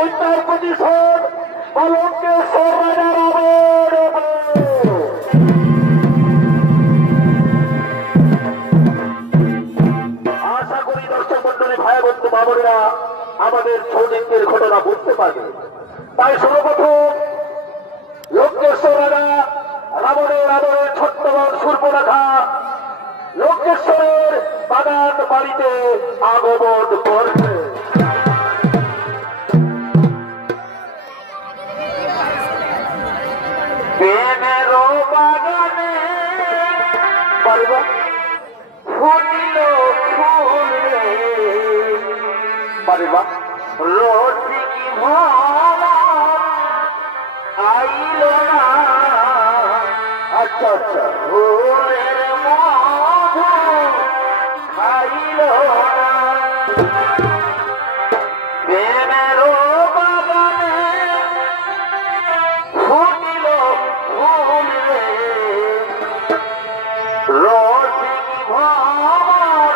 হত্যার প্রতিশোধ কলঙ্কেশ্বর রাজা রাবণ। আশা করি দর্শক মন্ডলী ভাই বন্ধু বাবরেরা আমাদের সৌদিকের ঘটনা বুঝতে পারবে। তাই সর্বপ্রথম লঙ্কেশ্বর রাজা রাবণের আদরের ছোট্ট বোন শূর্পণখা লঙ্কেশ্বরের বাগান বাড়িতে আগমন করবে। প্রেমেরও বাগানে ফুটিল ফুল রে বাবা রসিক আইল না। আচ্ছা আচ্ছা ফুলের মধু খাইল না। প্রেমেরও বাগানে ফুটিল ফুল রে রসিক ভ্রমর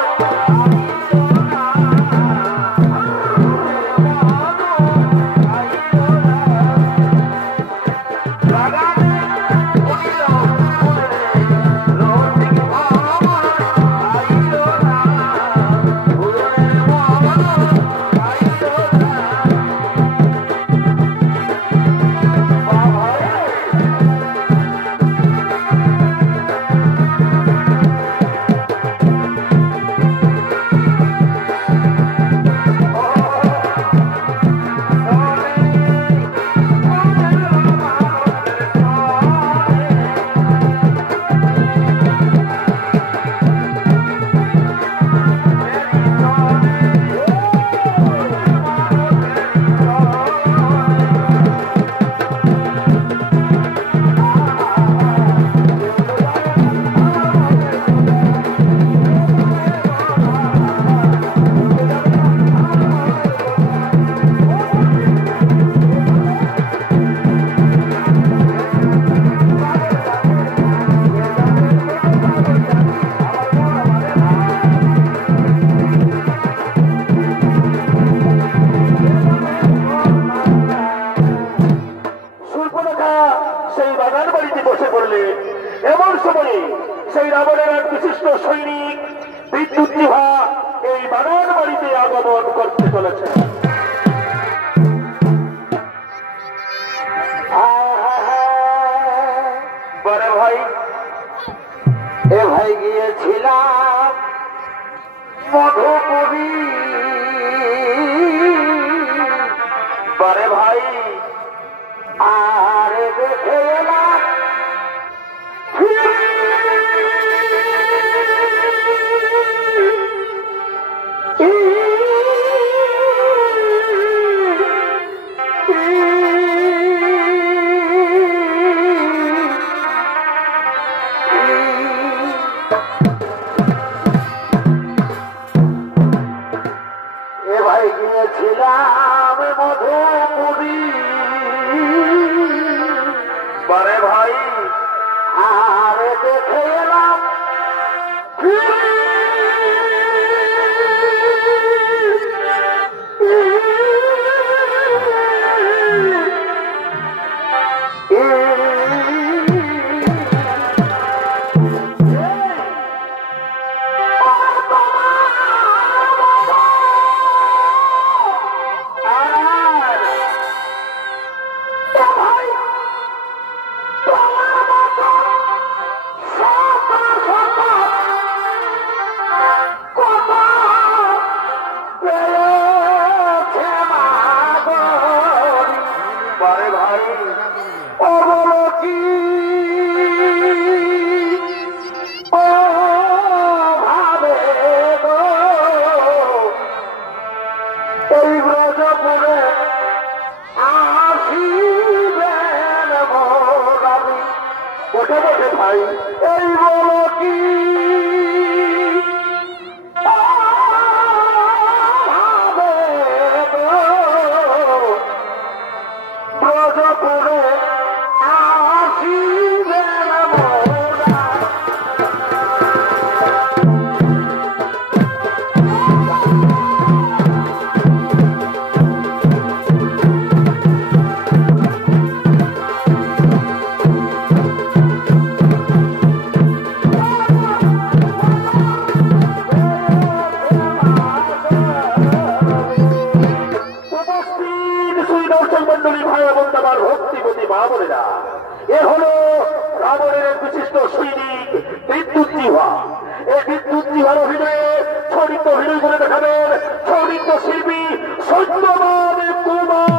সেই বাগান বাড়িতে বসে পড়লে এমন সময়ে সেই রাবণের এক বিশিষ্ট সৈনিক বিদ্যুৎজিভা এই বাগান বাড়িতে আগমন করতে চলেছে। বড় ভাই এ ভাই গিয়েছিলাম মধুপুরী। বড় ভাই আর দেখে এলাম এ ভাই গিয়েছিলাম মধুপুরী। বড় ভাই আর দেখে এলাম ভাই এই বলো কি ব্রজপুরে আসিবেন মোরা। মন্ডলী ভাই এবং আমার ভক্তিপতি মা বোনেরা, এ হলো রাবণের বিশিষ্ট সৈনিক বিদ্যুৎ জিহ্বা। এই বিদ্যুৎ জিহ্বার অভিনয়ে ছড়িত অভিনয় করে দেখাবেন ছড়িত শিল্পী সত্যবান কুমার।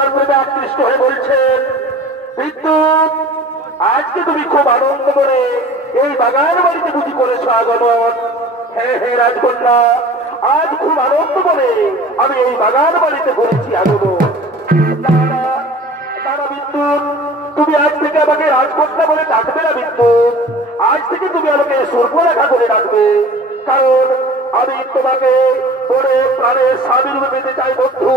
তোমার প্রতি আকৃষ্ট হয়ে বলছেন, বিদ্যুৎ আজকে তুমি খুব আনন্দ করে এই বাগান বাড়িতে বুঝি করেছ আগমন। হ্যাঁ হ্যাঁ রাজকন্যা, আজ খুব আনন্দ করে আমি এই বাগান বাড়িতে করেছি আগমন। দাদা বিদ্যুৎ, তুমি আজ থেকে আমাকে রাজকন্যা বলে ডাকবে না বিদ্যুৎ, আজ থেকে তুমি আমাকে সূর্পরেখা করে ডাকবে। কারণ আমি তোমাকে পরে প্রাণের স্বামী রূপে পেতে চাই বন্ধু,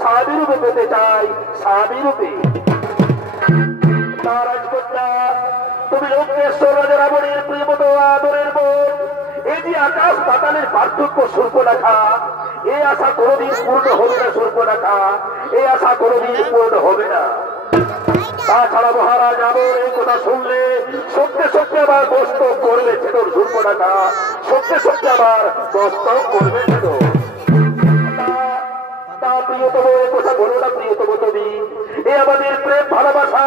স্বামী রূপে পেতে চাই, স্বামী রূপে। রাজকন্যা, তুমি লঙ্কেশ্বর রাজা রাবণের প্রিয়মত আদরের বোন, এই যে আকাশ পাতালের পার্থক্য সূর্পরেখা, এই আশা কোনদিন পূর্ণ হবে না সূর্পরেখা, এই আশা কোনদিন পূর্ণ হবে না। তাছাড়া মহারাজ আমার এই কথা শুনলে সত্যি সত্যি আমার বস্তক করবে ছেদর সূর্পরেখা, সত্যি সত্যি আমার বস্তক করবে ছেদর। তা প্রিয়তম এ কথা বলো না প্রিয়তম তুমি, এ আমাদের প্রেম ভালোবাসা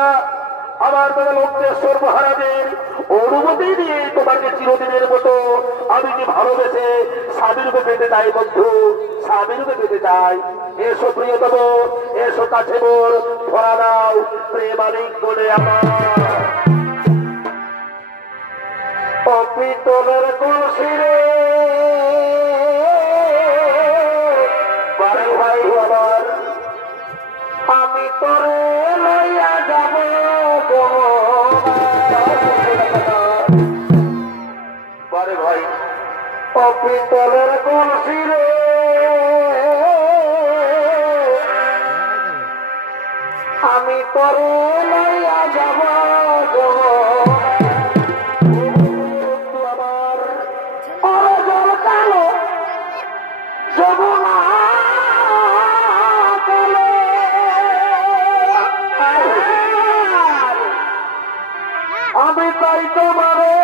আমার দাদা লঙ্কেশ্বর মহারাজের অনুমতি দিয়ে তোমাকে চিরদিনের মতো আমি যে ভালোবেসে স্বামী রূপে পেতে চাই বন্ধু, স্বামী রূপে পেতে চাই। এসো প্রিয়তম, এসো কাছে মোর, ধরা দাও প্রেমালিঙ্গনে আমার। অপিতলের কলসিরে বারে ভাই আমার, আমি তোরে লইয়া যাব বারে ভাই। অপিতলের কলসিরে আমি তোরে লইয়া যাব আমার অজর কালো যমুনা আমি তাই তোমারে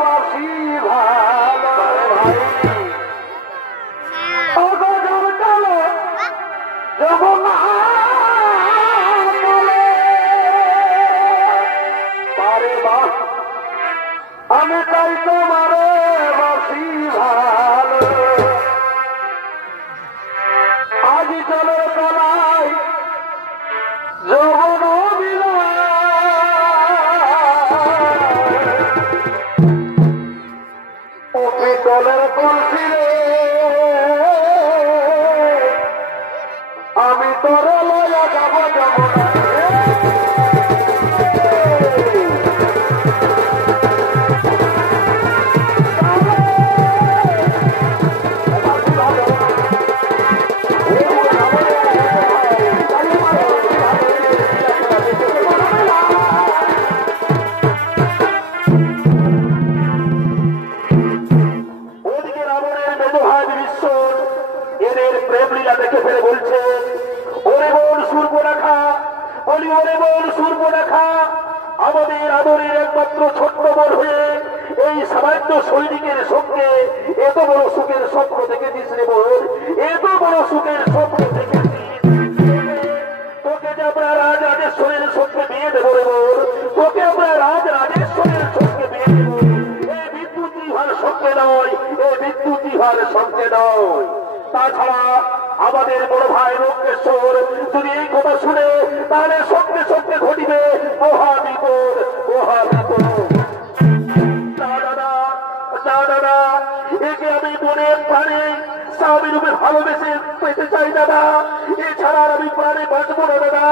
বাসি ভালো ভাই। অগজর কালো যমুনা পারে বা, আমি তাই তোমারে বাসি ভালো। আজি চলো তলায় যমুনা দলের কলসিরে আমি তোর লয়া যাব যাব দেখে ফেলে বলছে, ওরে বোন সূর্পরেখা, বলি ওরে বোন সূর্পরেখা, আমাদের আদরের একমাত্র ছোট্ট বোন হয়ে এই সামান্য সৈনিকের সঙ্গে এত বড় সুখের স্বপ্ন দেখেছিস রে বোন, এত বড় সুখের স্বপ্ন দেখেছিস। তোকে যে আমরা রাজ রাজেশ্বরের সঙ্গে বিয়ে দেবো রে বোন, তোকে আমরা রাজ রাজেশ্বরের সঙ্গে বিয়ে দেবো। এই বিদ্যুৎ ইহার সঙ্গে নয়, এই বিদ্যুৎ ইহার সঙ্গে নয়। তাছাড়া আমাদের বড় ভাই লঙ্কেশ্বর যদি এই কথা শুনে তাহলে সঙ্গে সঙ্গে ঘটিবে মহাবিপদ, মহাবিপদ। দাদা, একে আমি মনের প্রাণে স্বামী রূপে ভালোবেসে পেতে চাই দাদা, এছাড়া আমি প্রাণে বাঁচবো না দাদা,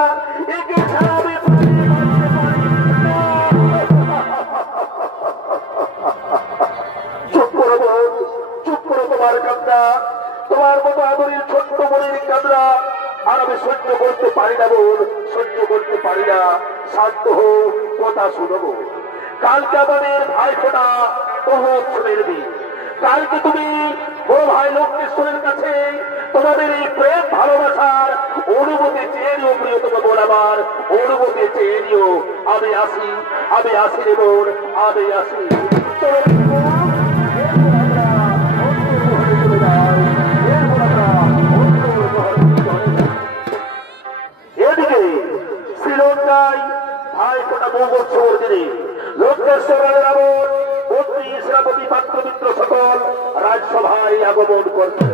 একে ছাড়া আমি প্রাণে বাঁচতে পারি। চুপ করো বোন, চুপ করো তোমার কান্না, তোমার মতো আদরের ছোট্ট বোনের কান্না আর আমি সহ্য করতে পারি না বোন, সহ্য করতে পারি না। শান্ত হোক, কথা শুনবো। কালকে আমাদের ভাই ফোটা মহোৎসবের দিন, কালকে তুমি বড় ভাই লঙ্কেশ্বরের কাছে তোমাদের এই প্রেম ভালোবাসার অনুমতি চেয়ে নিও প্রিয়তম বোন আমার, অনুমতি চেয়ে নিও। আমি আসি, আমি আসি রে বোন, আমি আসি। এদিকে শ্রীলঙ্কায় ভাই ফোটা মহোৎসবের দিনে লঙ্কেশ্বরের রাবণ মন্ত্রী সেনাপতি পাত্রমিত্র সকল রাজসভায় আগমন করছে।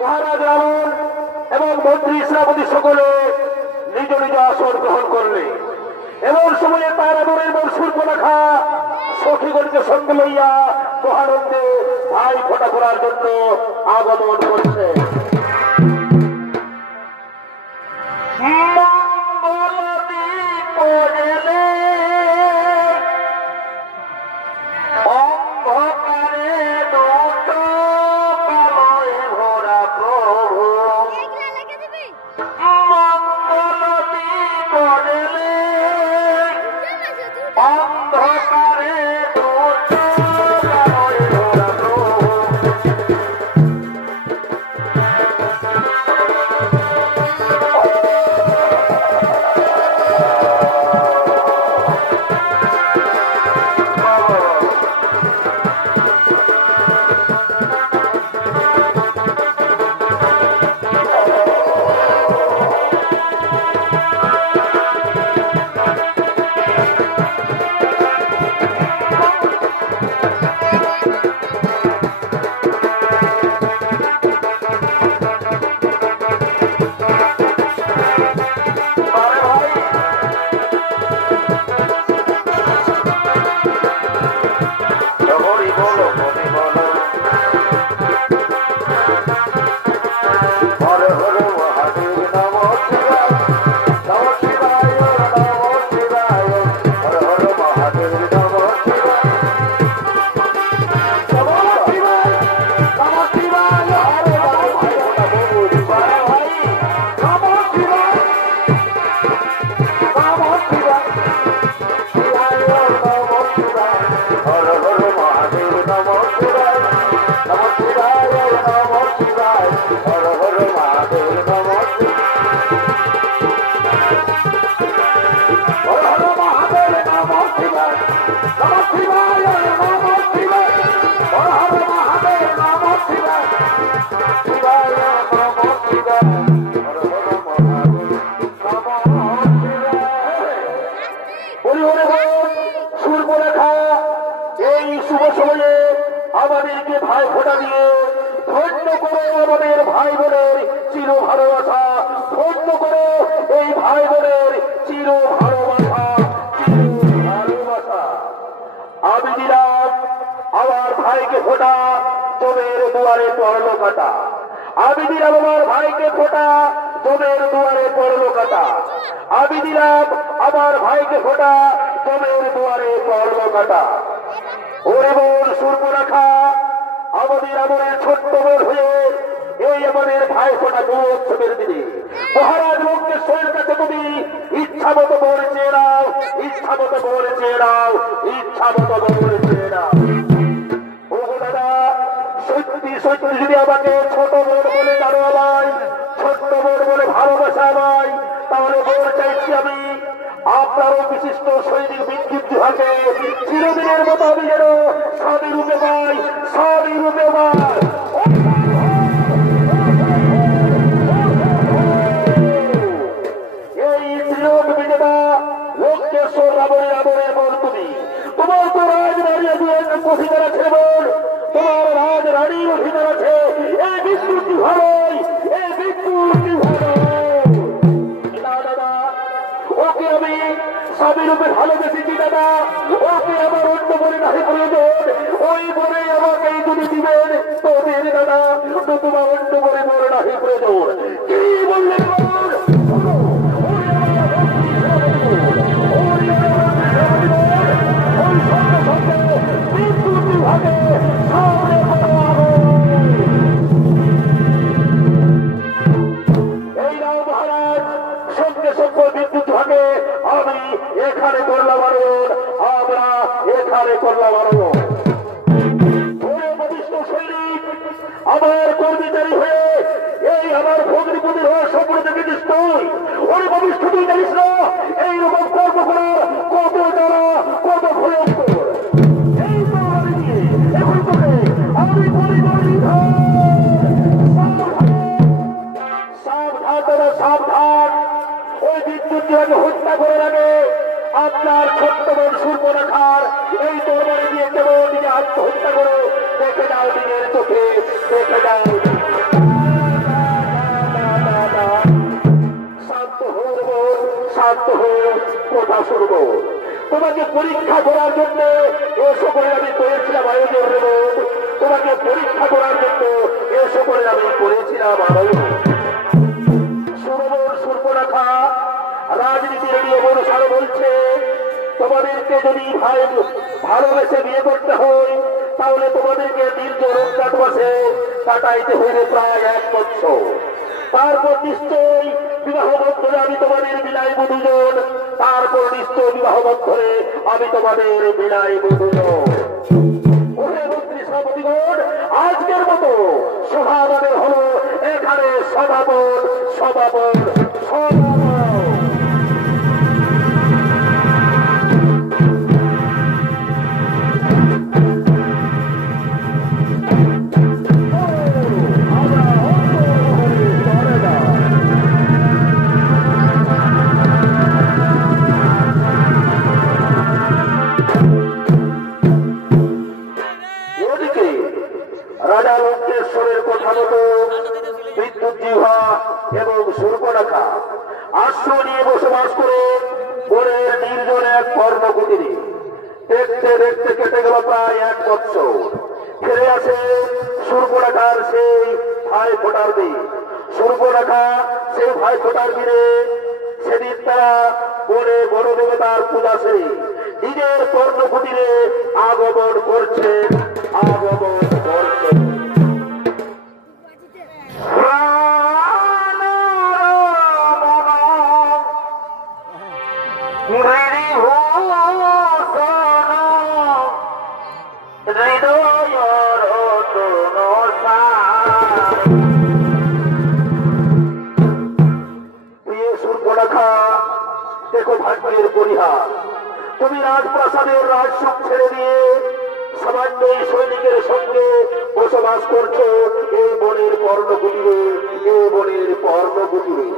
মহারাজ রাবণ এবং মন্ত্রী সেনাপতি সকলে নিজ নিজ আসন গ্রহণ করলে। এমন সময়ে তার আদরের মন সূর্পনখা সখীগণকে সঙ্গে লইয়া মহানন্দে ভাই ফোঁটা করার জন্য আগমন করছে। আমাদেরকে ভাই ফোঁটা দিয়ে ধন্য করো আমাদের ভাই বোনের চির ভালোবাসা, ধন্য করো এই ভাই বোনের চির ভালোবাসা, চির ভালোবাসা। আমি দিলাম আমার ভাইকে ফোঁটা, তোদের দুয়ারে পড়লো কাটা। আমি দিলাম আমার ভাইকে ফোঁটা, তোদের দুয়ারে পড়লো কাটা। আমি দিলাম আমার ভাইকে ফোঁটা, তোদের দুয়ারে পড়লো কাটা। ওরে বোন সূর্পনখা, আমাদের আমাদের ছোট্ট বোন হয়ে এই আমাদের ভাই ফোঁটা মহোৎসবের দিনে মহারাজ লঙ্কেশ্বরের কাছে তুমি ইচ্ছা মতো বোন চেয়ে নাও, ইচ্ছা মতো বোন চেয়ে নাও, ইচ্ছা মতো বোন চেয়ে নাও। ও দাদা, সত্যি সত্যি যদি আমাকে ছোট বোন বলে জানো, আমায় ছোট্ট বোন বলে ভালোবাসা আমায়, তাহলে বোন চাইছি আমি আপনারও বিশিষ্ট সৈনিক বিদ্যুৎ বিভাগে চিরদিনের মতো আমি যেন স্বামী রূপে পাই, স্বামী রূপে পাই। এই ত্রিলোক বিজেতা লঙ্কেশ্বর রাবণের আদরের বোন তুমি, তোমার তো রাজরানী অধিকার আছে বোন, তোমার রাজরানীর অধিকার আছে এই বিদ্যুৎ বিভাগ, এই বিদ্যুৎ বিভাগ। ওকে আমি স্বামী রূপে ভালোবেসেছি দাদা, ওকে আমার অন্য বলে নাহি প্রয়োজন, ওই বলে আমাকে যদি দিবেন তোদের দাদা, তোমার অন্য বলে বলে নাহি প্রয়োজন। কি বললেন বিদ্যুৎ বিভাগে বিদ্যুৎ ভাগে আমি এখানে করলাম আরো, আমরা এখানে করলাম আরো। সৈনিক আমার কর্মচারী হয়ে এই আমার ভগ্নিপতির হয়ে স্বপ্ন দেখেছিস তুই, ওই ভবিষ্য তুই জানিস না এইরকম কর্ম করার কত যারা কত ভয়ঙ্কর। এই তো আমি দিয়ে এখন তোকে আমি বলি সাবধান, সাবধান। ওই বিদ্যুৎ বিভাগে হত্যা করার আগে আপনার ছোট্ট বোন সূর্পনখার এই তরবারি দিয়ে কেবল নিজে আত্মহত্যা করো, দেখে যাও নিজের চোখে, দেখে যাও। কথা শুনবো। তোমাকে পরীক্ষা করার জন্য এ সকলে আমি করেছিলাম আয়োজন দেব। তোমাকে পরীক্ষা করার জন্য এ সকলে আমি করেছিলাম আয়োজন। সুরবর সুর্পনাখা রাজনীতির নিয়ম অনুসারে বলছে, তোমাদেরকে যদি ভালোবেসে বিয়ে করতে হয় তাহলে তোমাদেরকে দীর্ঘ রমজান মাসে কাটাইতে হইবে প্রায় 1 বছর। তারপর নিশ্চয়ই বিবাহ বন্ধনে আমি তোমাদের বিলাইব দুজন। তারপর নিশ্চয় বিবাহ বন্ধনে আমি তোমাদের বিলাইব দুজন। মন্ত্রী সভাপতিগণ, আজকের মতো সভাপতি হলো এখানে সভাপতি সভাপতি সভাপতি। রাজা লঙ্কেশ্বরের কথা মতো বিদ্যুৎ জিহ্বা এবং সুর্পনাখা আশ্রয় নিয়ে বসবাস করে বনের নির্জন এক কর্মকুটিরে। দেখতে দেখতে কেটে গেল প্রায় 1 বছর। ফিরে আসে সুর্পনাখার সেই ভাই ফোটার দিন। সুর্পনাখা সেই ভাই ফোটার দিনে সেদিন তারা বনে বড় দেবতার পূজা সেরে নিজের কর্মকুটিরে আগমন করছে আগমন করছে। দেখো ভাগ্যের পরিহার, তুমি রাজপ্রাসাদের রাজসুখ ছেড়ে দিয়ে সামান্য সৈনিকের সঙ্গে বসবাস করছো এই বনের পর্ণকুটিরে। এই বনের পর্ণকুটিরে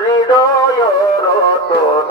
হৃদয় রতন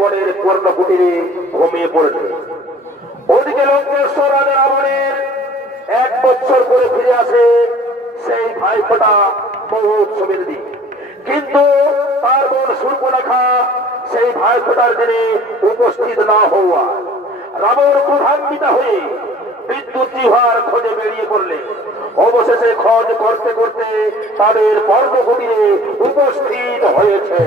বনের পর্ণকুটিরে ঘুমিয়ে পড়েছে। ওদিকে লঙ্কেশ্বর রাজা রাবণের 1 বছর করে ফিরে আসে সেই ভাইফোঁটা মহোৎসবের দিন। কিন্তু তার বোন সুর্পনাখা সেই ভাইফোঁটার দিনে উপস্থিত না হওয়া রাবণ ক্রোধান্বিত হয়ে বিদ্যুৎ জিহ্বার খোঁজে বেরিয়ে পড়লে অবশেষে খোঁজ করতে করতে তাদের পর্ণকুটিরে উপস্থিত হয়েছে।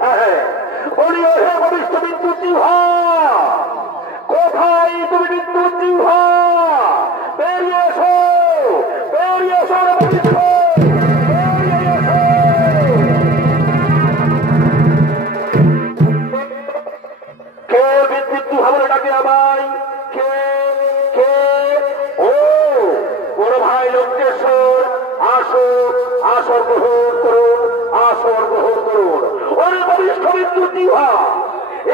হ্যাঁ বলি হে ভবিষ্য বিদ্যুৎ জিহ্বা, কোথায় তুমি বিদ্যুৎ জিহ্বা? বেরিয়ে এসো, বেরিয়ে এসো ভবিষ্য, বেরিয়ে এসো। কে বিদ্যুৎ জিহ্বা বলে ডাকে আমায়? কে কে? ও বড় ভাই লক্ষ্যেশ্বর, আসো, আসর গ্রহণ করুন, আসর গ্রহণ করুন। ওরে বরিষ্ঠ বিদ্যুৎ জিহ্বা,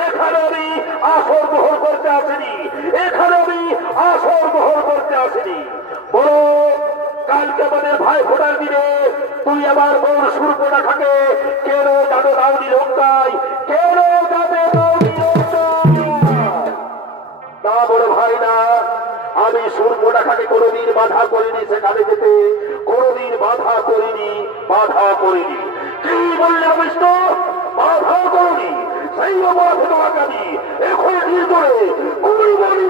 এখানে আমি আসর গ্রহণ করতে আসিনি, এখানে আমি আসর গ্রহণ করতে আসিনি। বড় কালকে আমাদের ভাই ফোটার দিনে তুই আমার বড় সুরপোটাখাকে কেন যাবে দাউনি লঙ্কায়, কেন যাবে দাউনি লঙ্কায়? না বড় ভাই না, আমি সুরপোটাখাকে কোনোদিন বাধা করিনি সেখানে যেতে, কোনোদিন বাধা করিনি, বাধা করিনি। কি বললে অবিষ্ট? বাধা করিনি, সেই অপরাধে তোমাকে আমি এখন নির্দরে কুড়ি বলি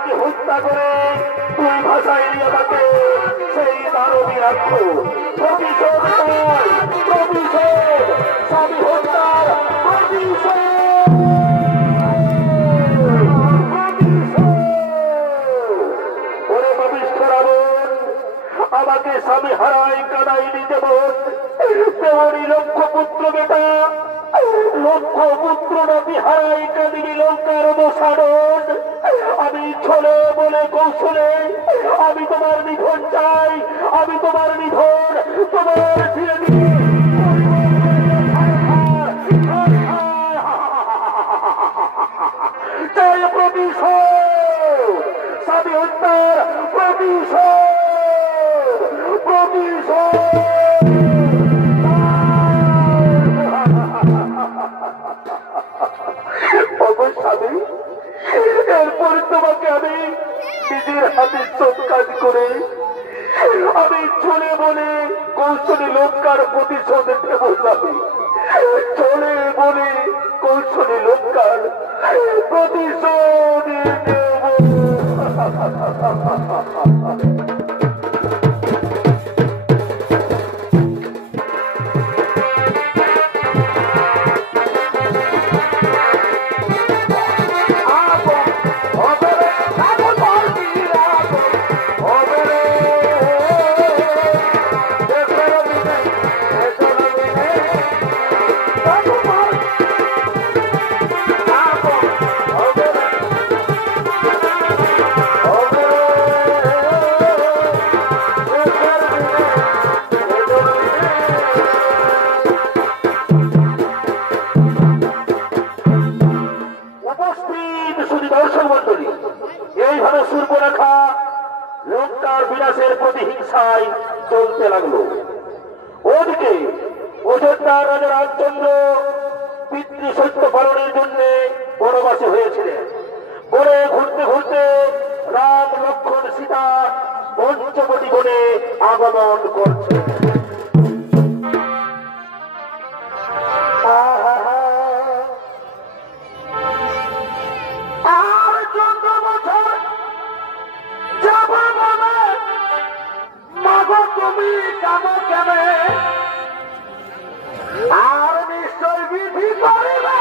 স্বামীকে হত্যা করে তুই ভাষায় আমাকে সেই দানবী রাখো প্রতিশোধ নয়, প্রতিশোধ স্বামী হত্যার প্রতিশোধ। ওরে ভবিষ্য রাবণ, আমাকে স্বামী হারাই কাদাই দিতে বোন তেমনি লক্ষ পুত্র বেটা লক্ষ পুত্র নদী হারাই কাদিবি লঙ্কার মশানন। আমি ছলে বলে কৌশলে আমি তোমার নিধন চাই, আমি তোমার নিধন তোমার ধীরে ধীরে চাই প্রতিশোধ, স্বামী হত্যার প্রতিশোধ, প্রতিশোধ। স্বামী এরপর তোমাকে আমি নিজের হাতে সব কাজ করে আমি চলে বলে কৌশলী লঙ্কার প্রতিশোধ দেব। চলে বলে কৌশলী লঙ্কার প্রতিশোধ দেব। এইভাবে সূর্পরেখা লঙ্কার বিনাশের প্রতিহিংসায় চলতে লাগলো। ওদিকে অযোধ্যার রাজা রামচন্দ্র পিতৃসত্য পালনের জন্য বনবাসী হয়েছিলেন। বনে ঘুরতে ঘুরতে রাম লক্ষ্মণ সীতা পঞ্চবটি বনে আগমন করছে। তুমি কেন কেন আর নিশ্চয় বিধি করিবে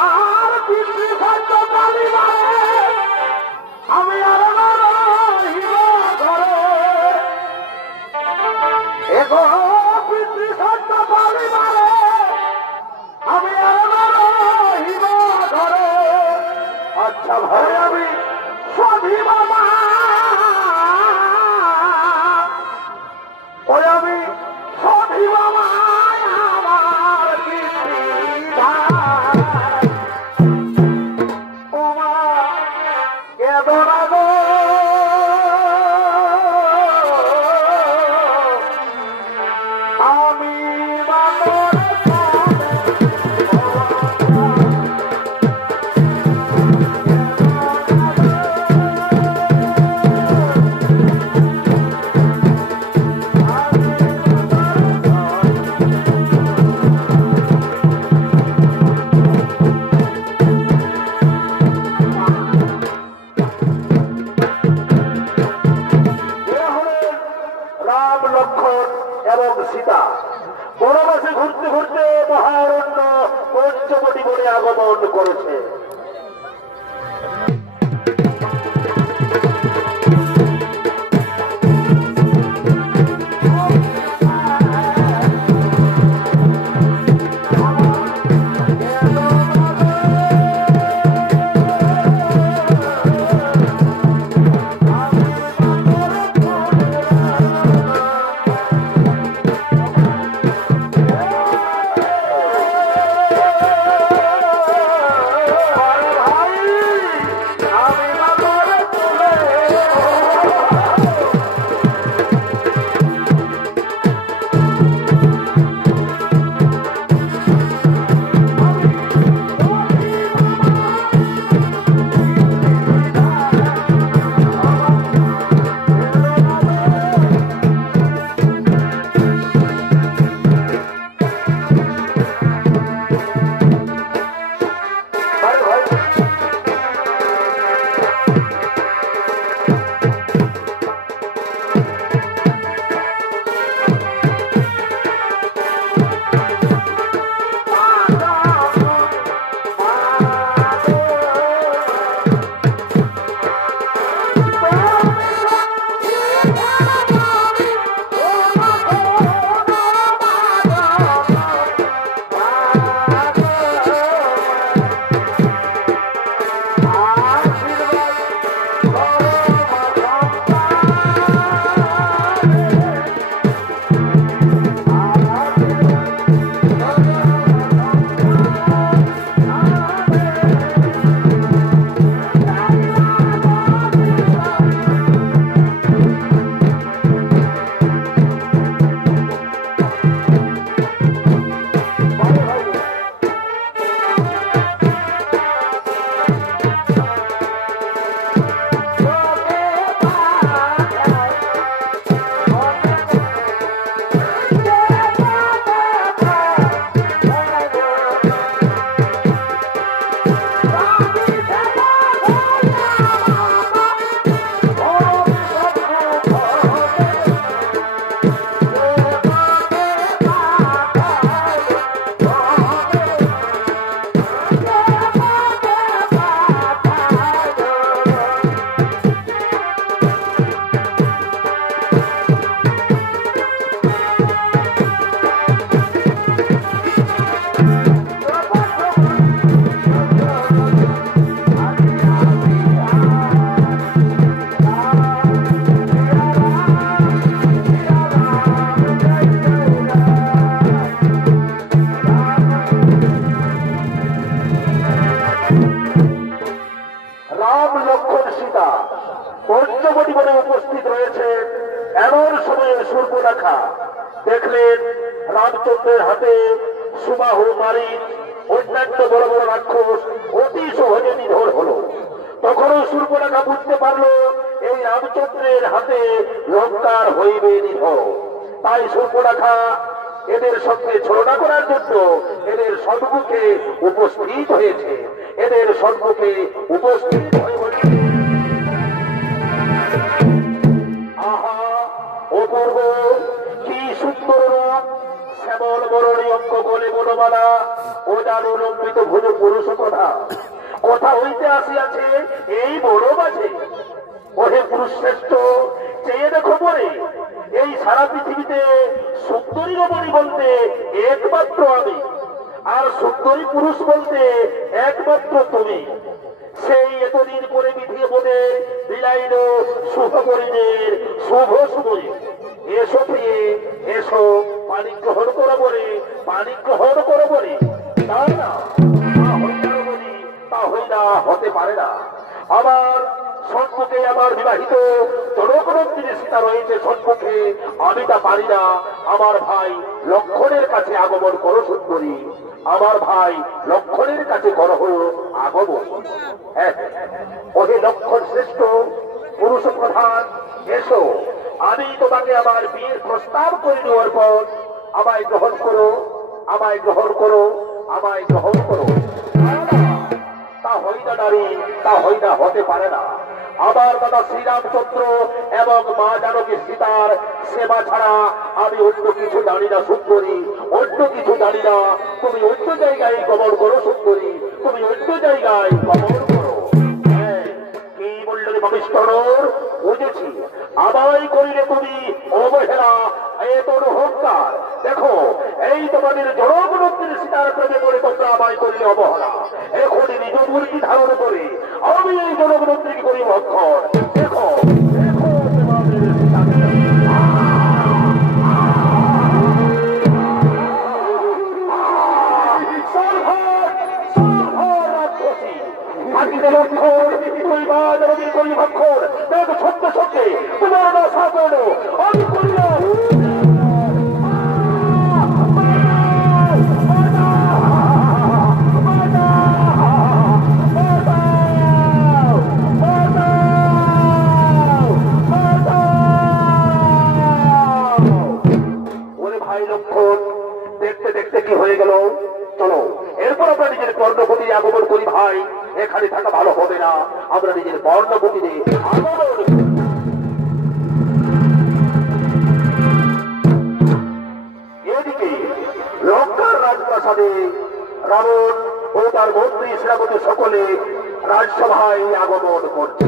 আর বিধি সত্য পালিবে আমি আর ঘরে এগো আমি ঘরে। আচ্ছা ভাই আমি স্বাধীন ওই আমি স্বাধীন আমার কেদরাগো আমি রাম লক্ষ্মণ সীতা পঞ্চবটি বনে উপস্থিত রয়েছে। এমন সময়ে সূর্পনখা দেখলেন রামচন্দ্রের হাতে সুবাহু মারিচ অন্যান্য বড় বড় রাক্ষস অতি সহজে নিধন হলো। তখনও সূর্পনখা বুঝতে পারলো এই রামচন্দ্রের হাতে লঙ্কার হইবে নিধন। তাই সূর্পনখা এদের সঙ্গে ছলনা করার জন্য এদের সম্মুখে উপস্থিত হয়েছে। এদের সম্মুখে উপস্থিত হয়ে বলছে, আহা অপূর্ব কি সুন্দর রূপ, শ্যামল বরণী অঙ্গ গলে বনমালা ও জানুলম্বিত ভুজ পুরুষ কথা কথা হইতে আসিয়াছে এই বড় মাঝে। ওহে পুরুষ শ্রেষ্ঠ, চেয়ে দেখো পরে এই সারা পৃথিবীতে সুন্দরী রমণী বলতে একমাত্র আমি, আর সুন্দরী পুরুষ বলতে একমাত্র তুমি। সেই এতদিন পরে বিধিয়ে বলে বিলাইল শুভ করিনের শুভ সময়ে। এসো প্রিয়ে এসো, পানি গ্রহণ করো বলে পানি গ্রহণ করো বলে। তা না, তা হইনা হতে পারে না। আমার সম্মুখে আমার বিবাহিত জনকনন্দিনী সীতা রয়েছে সম্মুখে, আমি তা পারি না। আমার ভাই লক্ষণের কাছে আগমন করো সুন্দরী, আমার ভাই লক্ষণের কাছে করো আগমন। ওহে লক্ষণ শ্রেষ্ঠ পুরুষ প্রধান, এসো, আমি তোমাকে আমার বিয়ের প্রস্তাব করে দেওয়ার পর আমায় গ্রহণ করো, আমায় গ্রহণ করো, আমায় গ্রহণ করো। তা হয় না নারী, তা হয় না, হতে পারে না। আমার দাদা শ্রীরামচন্দ্র এবং মা জানকী সীতার সেবা ছাড়া আমি অন্য কিছু জানি না সুন্দরী, অন্য কিছু জানি না। তুমি অন্য জায়গায় গমন করো সুন্দরী, তুমি অন্য জায়গায় গমন করো। কি বললেন ভবিষ্যৎ, বুঝেছি। আমায় করিলে তুমি অবহেলা, এ তোর অহংকার। দেখো এই তোমাদের জনগণের সীতার প্রেমে করে তোমরা আমায় করিলে অবহেলা। এখনই নিজ মূর্তি ধারণ করে আমি এই জনগণকে করি ভক্ষণ। দেখো দেখো তোমাদের সীতাকে তুই মা জনগণ করি ভক্ষণ। দেখো সত্য সত্যি তোমার না সাপড় আমি করিলাম। দেখতে দেখতে কি হয়ে গেল, চলো এরপর আমরা নিজের কর্ণপতি আগমন করি। ভাই এখানে থাকা ভালো হবে না, আমরা নিজের কর্ণপতিতে আগমন। এদিকে লঙ্কার রাজপ্রাসাদে রাবণ ও তার মন্ত্রী সেনাপতি সকলে রাজসভায় আগমন করছে।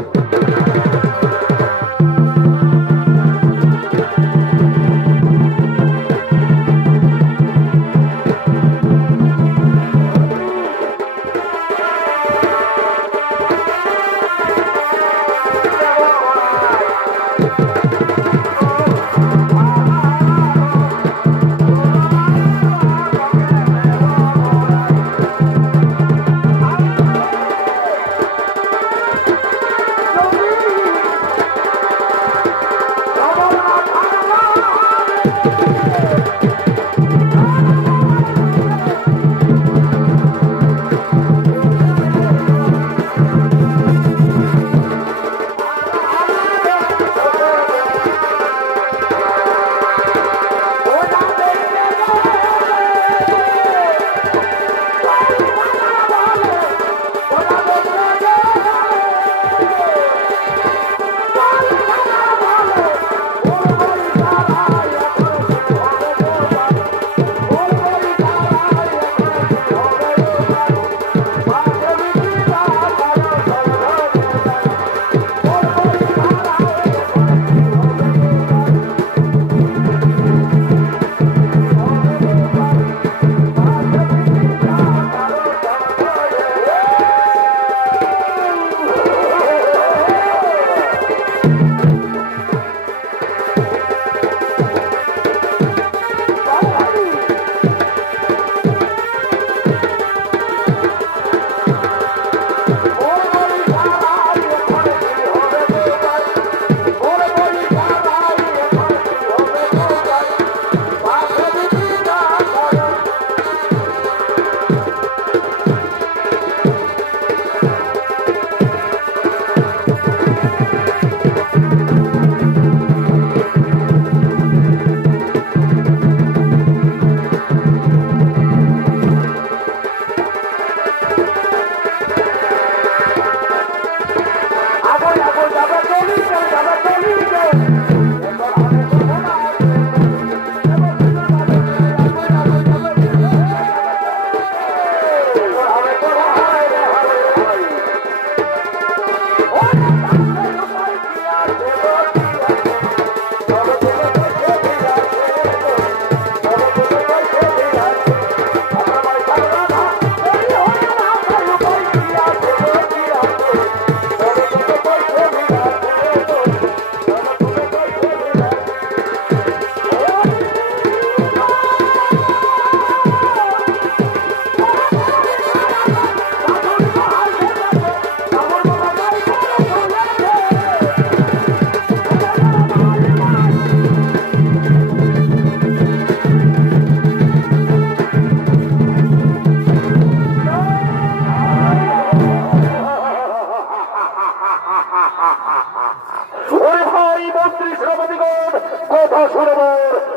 ওরে ভাই মন্ত্রী সেনাপতিগণ, কথা শুনব,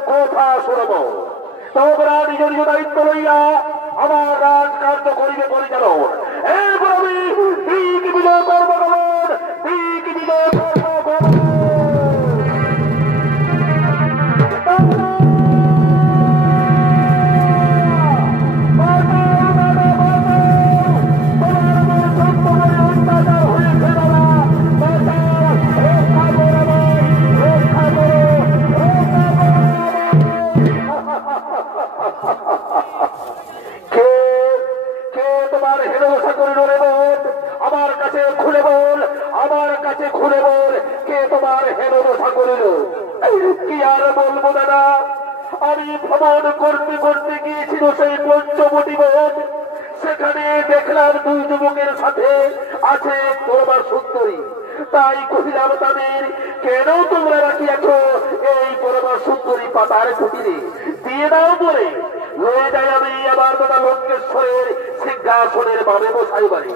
কথা শুনব। তোমরা নিজ নিজ দায়িত্ব লইয়া আমার রাজকার্য করিবে পরিচালন। এরপর আমি দিক বিজয় করব গমন, দিক বিজয় করব গমন। আমার কাছে খুলে বল, আমার কাছে খুলে বল, কে তোমার হেনদশা করিল? কি আর বলবো দাদা, আমি ভ্রমণ করতে করতে গিয়েছিল সেই পঞ্চবটি বন। সেখানে দেখলাম দুই যুবকের সাথে আছে তোমার সুন্দরী। তাই কহিলাম তাদের, কেন তোমরা রাখিয়াছ এই পরমা সুন্দরী পাতার কুটিরে? দিয়ে দাও বলে লয়ে যাই আমি আমার দাদা লঙ্কেশ্বরের সিংহাসনের বামে বসাই বাড়ি।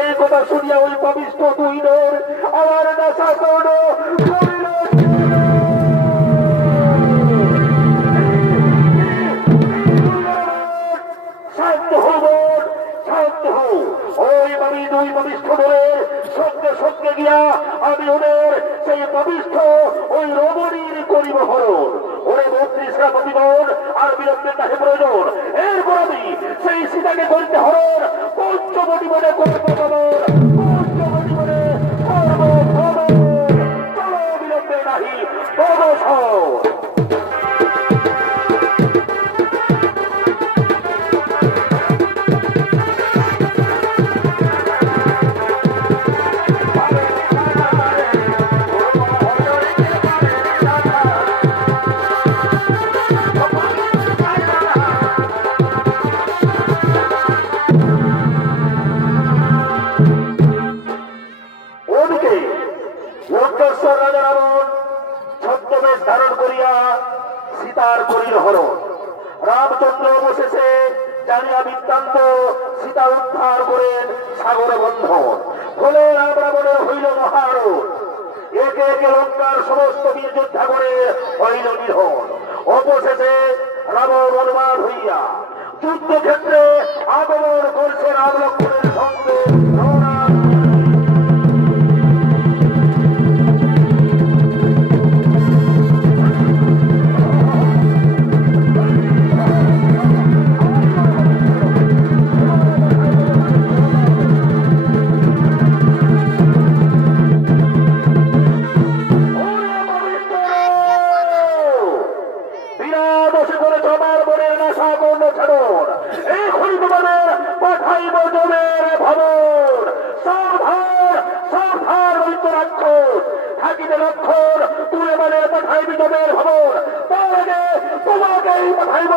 এই কথা শুনিয়া ওই পাপিষ্ঠ দুই নর আমার নেশা করল। শান্ত হব, শান্ত হও। ওই আমি দুই পাপিষ্ঠ ধরে সঙ্গে সঙ্গে গিয়া আমি ওদের সেই পাপিষ্ঠ ওই রমণীর করিব হরণ। ওরে মন্ত্রী সেনাপতিগণ, আর বিলম্বের কাছে প্রয়োজন। এরপর আমি সেই সীতাকে করিতে হরণ, পঞ্চবটি বনে করব গমন, পঞ্চবটি বনে করব গমন। চলো বিলম্বে নাহি অবসর। লঙ্কেশ্বর রাজা রাবণ ছদ্মবেশ ধারণ করিয়া সীতার করিল হরণ। রামচন্দ্র অবশেষে জানিয়া বৃত্তান্ত সীতা উদ্ধার করেন সাগর বন্ধন। ফলে রাম রাবণের হইল মহারণ। একে একে লঙ্কার সমস্ত বীর যোদ্ধা করে হইল নিধন। অবশেষে রাবণ অনুমান হইয়া যুদ্ধক্ষেত্রে আগমন করছে রাম লক্ষ্মণের সঙ্গে। তুলে মানে পাঠাইবি তোদের খবর, তার আগে তোমাকেই পাঠাইব।